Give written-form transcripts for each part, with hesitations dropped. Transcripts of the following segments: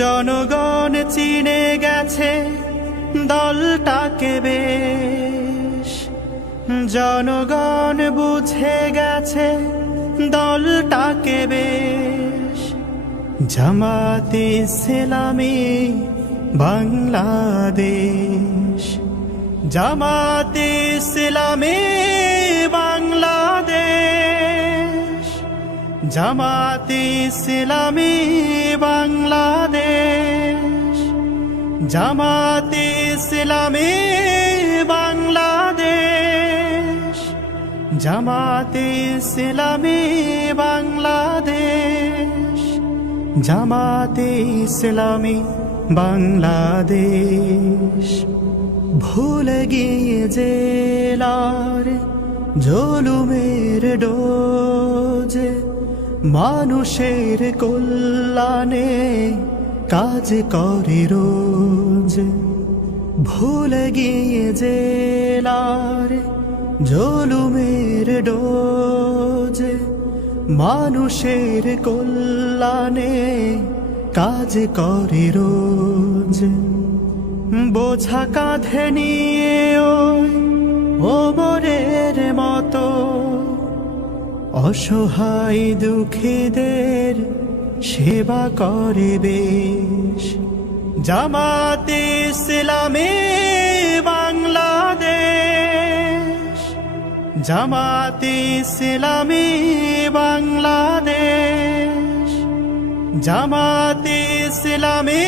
জনগণ চিনে গেছে দলটাকে বেশ, জনগণ বুঝে গেছে দলটাকে বেশ। জামাতে ইসলামী বাংলাদেশ, জামাতে ইসলামী বাংলাদেশ, জামাতে ইসলামী বাংলাদেশ, জামাতে ইসলামী বাংলাদেশ, জামাতে ইসলামী বাংলাদেশ, জামাতে ইসলামী বাংলাদেশ। ভুলে গিয়ে জেলার জুলুমের ডোজ, মানুষের কল্যাণে কাজ করে রোজ। ভুলে গিয়ে জেলার জুলুমের ডোজ, মানুষের কল্যাণে কাজ করে রোজ। বোঝা কাঁধে নিয়ে ওই ওমরের মতো অসহায় দুঃখীদের সেবা করে বেশ। জামাতে ইসলামী বাংলাদেশ, জামাতে ইসলামী বাংলাদেশ, জামাতে ইসলামী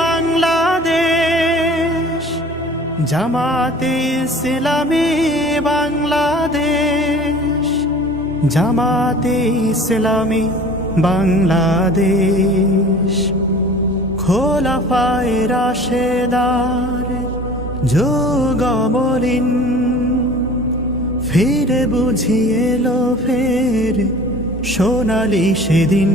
বাংলাদেশ, জামাতে ইসলামী বাংলাদেশ, জামাতে ইসলামী বাংলাদেশ। খোলাফায়ে রাশেদার যুগমলিন, ফিরে বুঝিয়ে এলো ফের সোনালি সেদিন।